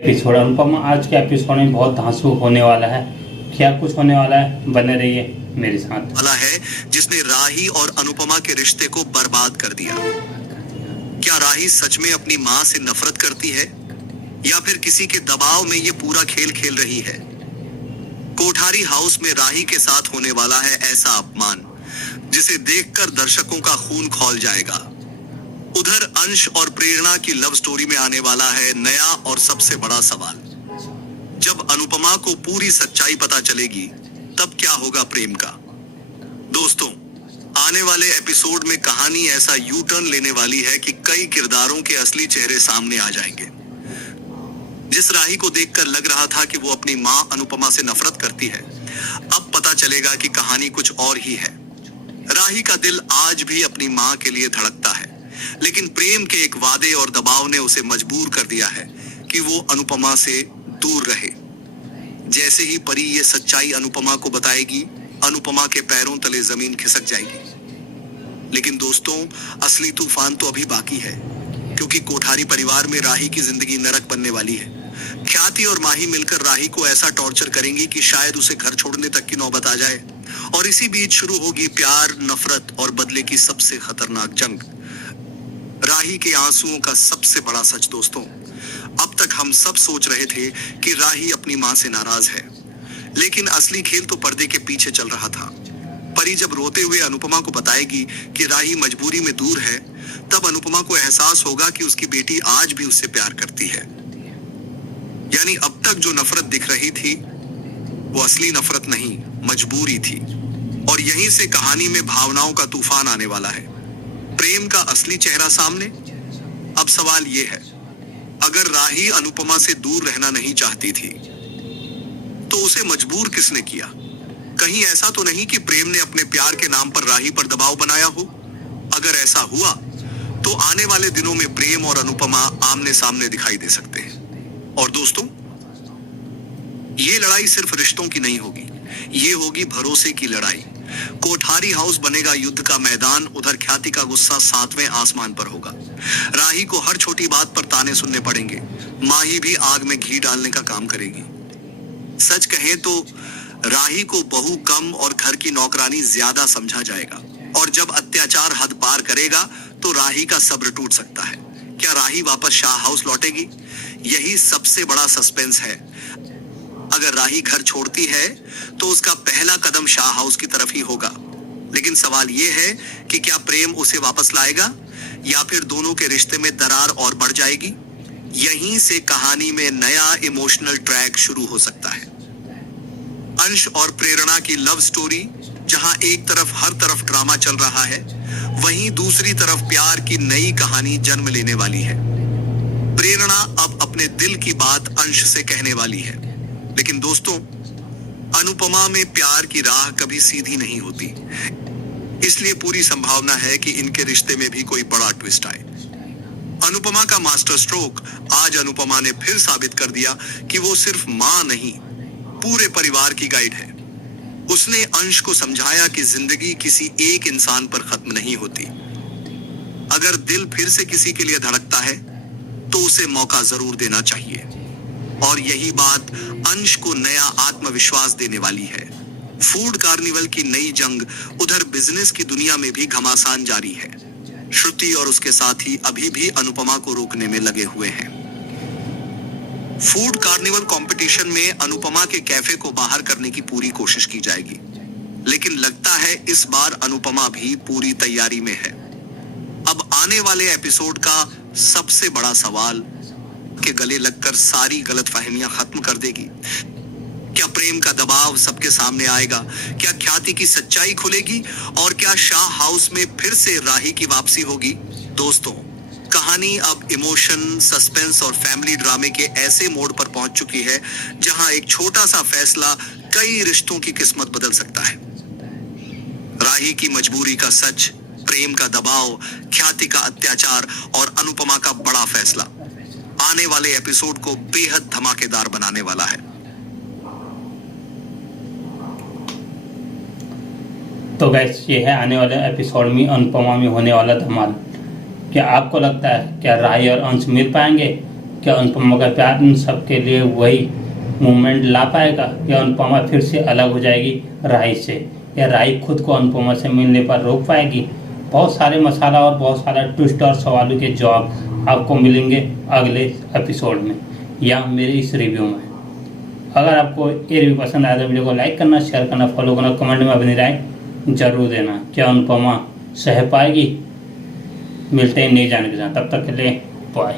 Episode Anupama आज के episode में बहुत धांसू होने वाला है। क्या कुछ होने वाला है, बने रहिए मेरे साथ। वाला है जिसने राही और अनुपमा के रिश्ते को बर्बाद कर दिया। क्या राही सच में अपनी माँ से नफरत करती है या फिर किसी के दबाव में ये पूरा खेल खेल रही है? कोठारी हाउस में राही के साथ होने वाला है ऐसा अपमान जिसे देखकर दर्शकों का खून खौल जाएगा। उधर अंश और प्रेरणा की लव स्टोरी में आने वाला है नया और सबसे बड़ा सवाल। जब अनुपमा को पूरी सच्चाई पता चलेगी तब क्या होगा प्रेम का? दोस्तों, आने वाले एपिसोड में कहानी ऐसा यू टर्न लेने वाली है कि कई किरदारों के असली चेहरे सामने आ जाएंगे। जिस राही को देखकर लग रहा था कि वो अपनी माँ अनुपमा से नफरत करती है, अब पता चलेगा कि कहानी कुछ और ही है। राही का दिल आज भी अपनी माँ के लिए धड़कता है, लेकिन प्रेम के एक वादे और दबाव ने उसे मजबूर कर दिया है कि वो अनुपमा से दूर रहे। जैसे ही परी ये सच्चाई अनुपमा को बताएगी, अनुपमा के पैरों तले जमीन खिसक जाएगी। लेकिन दोस्तों, असली तूफान तो अभी बाकी है, क्योंकि कोठारी परिवार में राही की जिंदगी नरक बनने वाली है। ख्याति और माही मिलकर राही को ऐसा टॉर्चर करेंगी कि शायद उसे घर छोड़ने तक की नौबत आ जाए। और इसी बीच शुरू होगी प्यार, नफरत और बदले की सबसे खतरनाक जंग। राही के आंसुओं का सबसे बड़ा सच दोस्तों, अब तक हम सब सोच रहे थे कि राही अपनी माँ से नाराज है, लेकिन असली खेल तो पर्दे के पीछे चल रहा था। परी जब रोते हुए अनुपमा को बताएगी कि राही मजबूरी में दूर है, तब अनुपमा को एहसास होगा कि उसकी बेटी आज भी उससे प्यार करती है। यानी अब तक जो नफरत दिख रही थी वो असली नफरत नहीं, मजबूरी थी। और यहीं से कहानी में भावनाओं का तूफान आने वाला है। प्रेम का असली चेहरा सामने। अब सवाल ये है, अगर राही अनुपमा से दूर रहना नहीं चाहती थी तो उसे मजबूर किसने किया? कहीं ऐसा तो नहीं कि प्रेम ने अपने प्यार के नाम पर राही पर दबाव बनाया हो? अगर ऐसा हुआ तो आने वाले दिनों में प्रेम और अनुपमा आमने सामने दिखाई दे सकते हैं। और दोस्तों, ये लड़ाई सिर्फ रिश्तों की नहीं होगी, ये होगी भरोसे की लड़ाई। कोठारी हाउस बनेगा युद्ध का मैदान। उधर ख्याति का गुस्सा 7वें आसमान पर होगा। राही को हर छोटी बात पर ताने सुनने पड़ेंगे। माही भी आग में घी डालने का काम करेगी। सच कहें तो राही को बहू कम और घर की नौकरानी ज्यादा समझा जाएगा, और जब अत्याचार हद पार करेगा तो राही का सब्र टूट सकता है। क्या राही वापस शाह हाउस लौटेगी? यही सबसे बड़ा सस्पेंस है। अगर राही घर छोड़ती है तो उसका पहला कदम शाह हाउस की तरफ ही होगा। लेकिन सवाल यह है कि क्या प्रेम उसे वापस लाएगा या फिर दोनों के रिश्ते में दरार और बढ़ जाएगी? यहीं से कहानी में नया इमोशनल ट्रैक शुरू हो सकता है। अंश और प्रेरणा की लव स्टोरी, जहां एक तरफ हर तरफ ड्रामा चल रहा है, वहीं दूसरी तरफ प्यार की नई कहानी जन्म लेने वाली है। प्रेरणा अब अपने दिल की बात अंश से कहने वाली है। लेकिन दोस्तों, अनुपमा में प्यार की राह कभी सीधी नहीं होती, इसलिए पूरी संभावना है कि इनके रिश्ते में भी कोई बड़ा ट्विस्ट आए। अनुपमा का मास्टर स्ट्रोक आज अनुपमा ने फिर साबित कर दिया कि वो सिर्फ मां नहीं, पूरे परिवार की गाइड है। उसने अंश को समझाया कि जिंदगी किसी एक इंसान पर खत्म नहीं होती। अगर दिल फिर से किसी के लिए धड़कता है तो उसे मौका जरूर देना चाहिए। और यही बात अंश को नया आत्मविश्वास देने वाली है। फूड कार्निवल की नई जंग, उधर बिजनेस की दुनिया में भी घमासान जारी है। श्रुति और उसके साथी अभी भी अनुपमा को रोकने में लगे हुए हैं। फूड कार्निवल कंपटीशन में अनुपमा के कैफे को बाहर करने की पूरी कोशिश की जाएगी, लेकिन लगता है इस बार अनुपमा भी पूरी तैयारी में है। अब आने वाले एपिसोड का सबसे बड़ा सवाल के गले लगकर सारी गलतफहमियां खत्म कर देगी। क्या प्रेम का दबाव सबके सामने आएगा? क्या ख्याति की सच्चाई खुलेगी? और क्या शाह हाउस में फिर से राही की वापसी होगी? दोस्तों, कहानी अब इमोशन, सस्पेंस और फैमिली ड्रामे के ऐसे मोड़ पर पहुंच चुकी है जहां एक छोटा सा फैसला कई रिश्तों की किस्मत बदल सकता है। राही की मजबूरी का सच, प्रेम का दबाव, ख्याति का अत्याचार और अनुपमा का बड़ा फैसला आने वाले एपिसोड को बेहद धमाकेदार बनाने वाला है। तो गैस, ये है आने वाले एपिसोड में अनुपमा में होने वाला धमाल। क्या आपको लगता है क्या राही और अंश मिल पाएंगे? क्या अनुपमा का प्यार इन सबके लिए वही मूवमेंट ला पाएगा, या अनुपमा फिर से अलग हो जाएगी राही से, या राही खुद को अनुपमा से मिलने पर रोक पाएगी। बहुत सारे मसाला और बहुत सारा ट्विस्ट और सवालों के जवाब आपको मिलेंगे अगले एपिसोड में या मेरे इस रिव्यू में। अगर आपको ये रिव्यू पसंद आया तो वीडियो को लाइक करना, शेयर करना, फॉलो करना, कमेंट में अपनी राय जरूर देना। क्या अनुपमा सह पाएगी? मिलते हैं नई जानकारी के साथ, तब तक के लिए बाय।